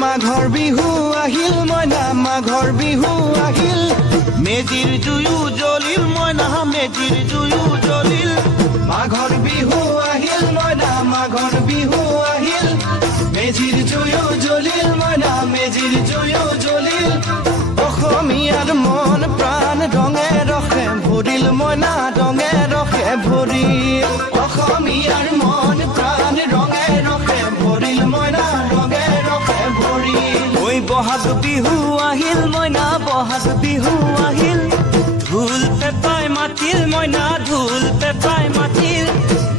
মাঘৰ বিহু আহিল মইনা মাঘৰ বিহু আহিল মেজিৰ জুয়ো জ্বলিল মইনা মেজিৰ জুয়ো জ্বলিল মাঘৰ বিহু আহিল মইনা মাঘৰ বিহু আহিল মেজিৰ জুয়ো জ্বলিল মইনা মেজিৰ জুয়ো জ্বলিল অসমীয়াৰ মন প্ৰাণ ৰঙে ৰখে ভৰিল মইনা ৰঙে ৰখে ভৰিল অসমীয়াৰ মন প্ৰাণ ৰঙে ৰখে ভৰিল মইনা ৰঙে ৰখে ভৰিল ঐ বহাগ বিহু আহিল মইনা বহাগ বিহু আহিল ঢোল পেপাই মাতিল মইনা ঢোল পেপাই মাতিল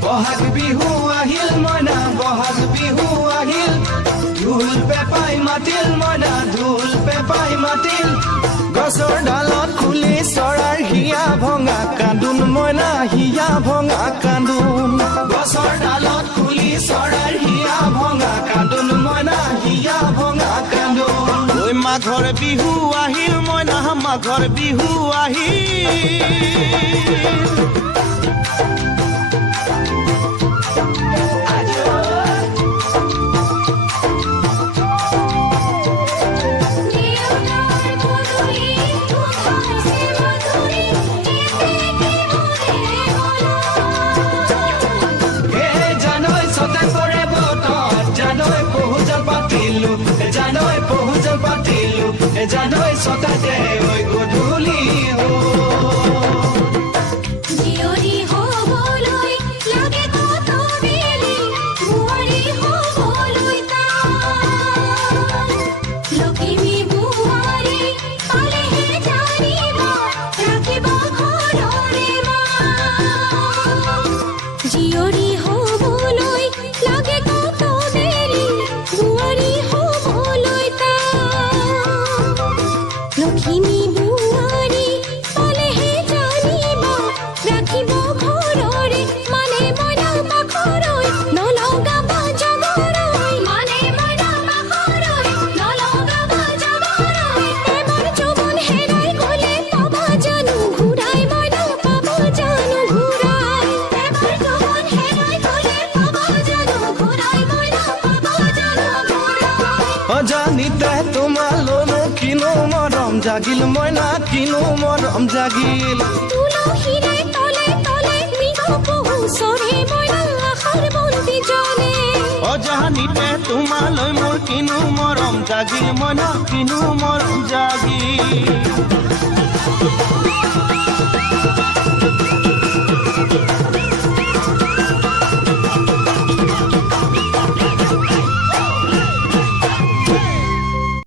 বহাগ বিহু আহিল মইনা বহাগ বিহু আহিল ঢোল পেপাই মাতিল মইনা ঢোল পেপাই মাতিল গছৰ ডালত খুলি চৰাৰ হিয়া ভঙা কান্দোন মইনা হিয়া ভঙা কান্দোন গছৰ ডালত খুলি চৰাৰ হিয়া ভঙা কান্দোন মইনা হিয়া ভঙা কান্দোন ঐ মাঘৰ বিহু আহিল মইনা মাঘৰ বিহু আহিল জানৈ সতাতে ওই গধূলি হো জিয়ৰি হবলৈ লাগে কত বেলি বুৱাৰী হবলৈ তাই লখিমী বুৱাৰী পালেহে জানিব ৰাখিব ঘৰৰে মা জিয়ৰি হবলৈ লাগে কত বেলি বুৱাৰী হবলৈ লখিমী বুৱাৰী পালেহে জানিব ৰাখিব ঘৰৰে মানে মইনা মাঘৰৈ নলগাব জগৰৈ মানে মইনা মাঘৰৈ নলগাব জগৰৈ এবাৰ যৌৱন হেৰাই গ'লে পাবা জানো ঘূৰাই মইনা পাবা জানো ঘূৰাই এবাৰ যৌৱন হেৰাই গ'লে পাবা জানো ঘূৰাই মইনা পাবা জানো ঘূৰাই অজানিতে তোমালৈ কিনো মৰম জাগিল মইনা কিনো মৰম জাগিল তুলসীৰে তলে তলে মৃগ পহু চৰে মইনা আশাৰ বন্তি জ্বলে অজানিতে তোমালৈ মোৰ কিনো মৰম জাগিল মইনা কিনো মৰম জাগিল